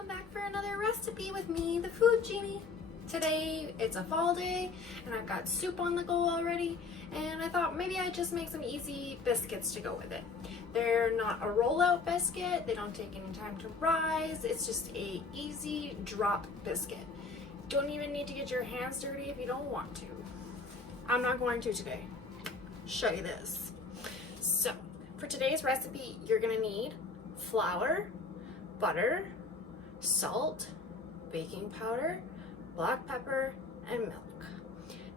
welcome back for another recipe with me, the Food Jeanie. Today it's a fall day and I've got soup on the go already, and I thought maybe I'd just make some easy biscuits to go with it. They're not a rollout biscuit, they don't take any time to rise, it's just a easy drop biscuit. Don't even need to get your hands dirty if you don't want to. I'm not going to today. Show you this. So for today's recipe, you're gonna need flour, butter, salt, baking powder, black pepper, and milk.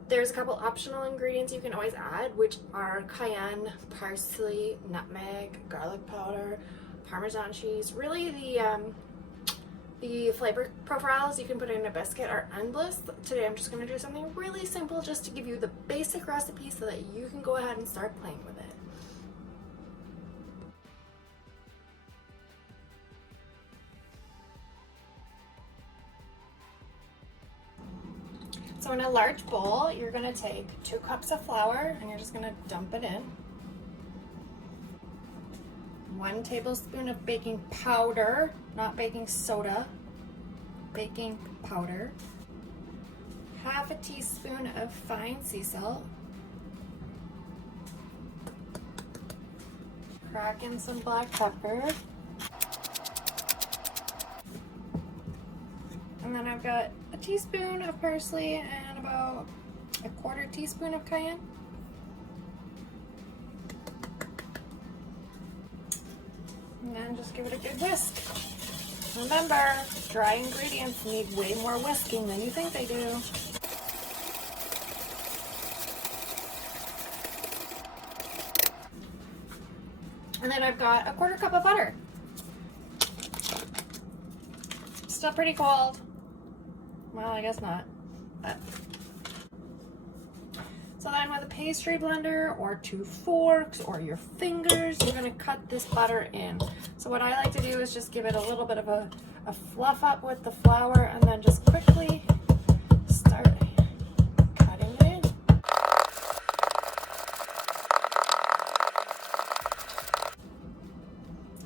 There's a couple optional ingredients you can always add, which are cayenne, parsley, nutmeg, garlic powder, Parmesan cheese. Really, the flavor profiles you can put in a biscuit are endless. Today I'm just going to do something really simple just to give you the basic recipe so that you can go ahead and start playing with it. So in a large bowl, you're going to take 2 cups of flour and you're just going to dump it in. 1 tablespoon of baking powder, not baking soda, baking powder. 1/2 teaspoon of fine sea salt. Crack in some black pepper. And then I've got a teaspoon of parsley and about 1/4 teaspoon of cayenne. And then just give it a good whisk. Remember, dry ingredients need way more whisking than you think they do. And then I've got 1/4 cup of butter. Still pretty cold. Well, I guess not. But. So then with a pastry blender or 2 forks or your fingers, you're going to cut this butter in. So what I like to do is just give it a little bit of a fluff up with the flour and then just quickly start cutting it in.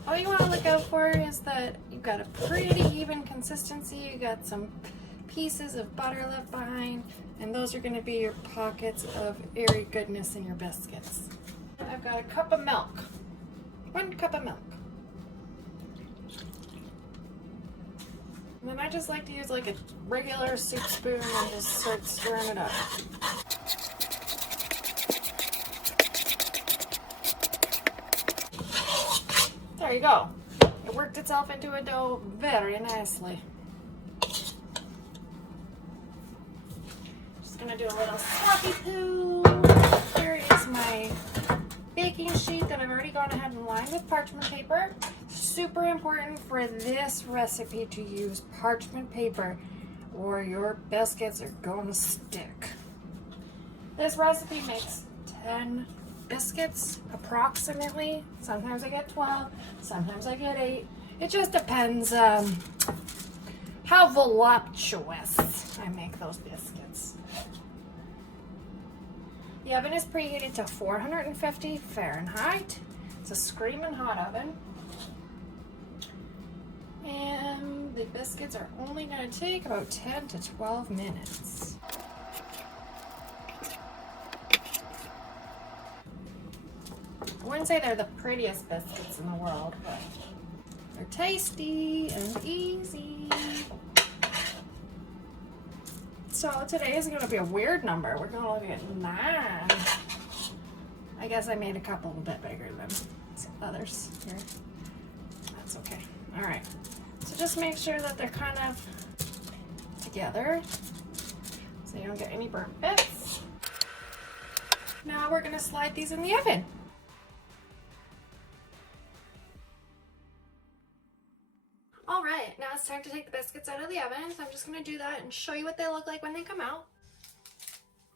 All you want to look out for is that you've got a pretty even consistency. You got some pieces of butter left behind, and those are going to be your pockets of airy goodness in your biscuits. And I've got 1 cup of milk. 1 cup of milk. And then I just like to use like a regular soup spoon and just start stirring it up. There you go. It worked itself into a dough very nicely. Gonna do a little sloppy poo. Here is my baking sheet that I've already gone ahead and lined with parchment paper. Super important for this recipe to use parchment paper or your biscuits are gonna stick. This recipe makes 10 biscuits approximately. Sometimes I get 12, sometimes I get 8. It just depends how voluptuous I make those biscuits. The oven is preheated to 450 Fahrenheit. It's a screaming hot oven. And the biscuits are only going to take about 10 to 12 minutes. I wouldn't say they're the prettiest biscuits in the world, but they're tasty and easy. So today is going to be a weird number. We're going to look at 9. I guess I made a couple a bit bigger than some others here. That's okay. All right. So just make sure that they're kind of together so you don't get any burnt bits. Now we're going to slide these in the oven. All right, now it's time to take the biscuits out of the oven. So I'm just going to do that and show you what they look like when they come out.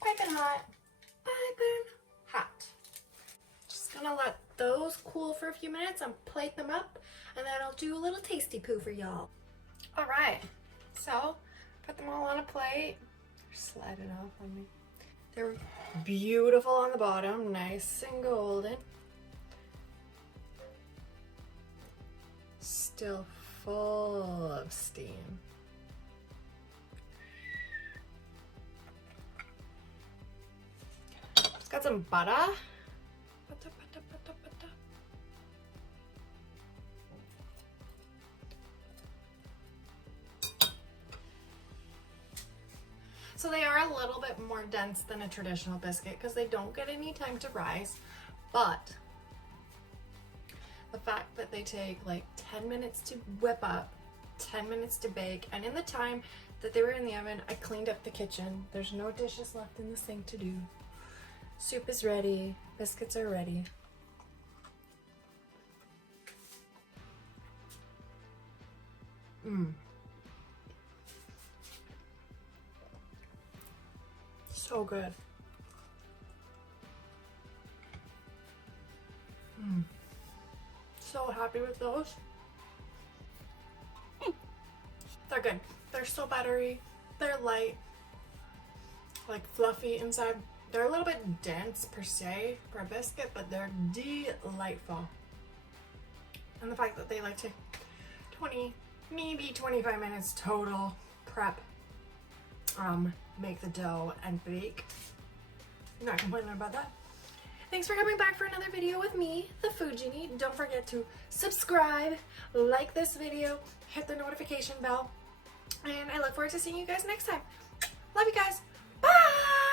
Piping hot. Piping hot. Just going to let those cool for a few minutes and plate them up. And then I'll do a little tasty poo for y'all. All right, so put them all on a plate. Slide it off on me. They're beautiful on the bottom, nice and golden. Still full of steam. It's got some butter. Butter. So they are a little bit more dense than a traditional biscuit because they don't get any time to rise, but the fact that they take like 10 minutes to whip up, 10 minutes to bake, and in the time that they were in the oven, I cleaned up the kitchen. There's no dishes left in the sink to do. Soup is ready, biscuits are ready. So good. So happy with those. They're good. They're so buttery. They're light, like fluffy inside. They're a little bit dense per se for a biscuit, but they're delightful. And the fact that they like to 20, maybe 25 minutes total prep, make the dough and bake. I'm not complaining about that. Thanks for coming back for another video with me, the Food Genie. Don't forget to subscribe, like this video, hit the notification bell, and I look forward to seeing you guys next time. Love you guys. Bye!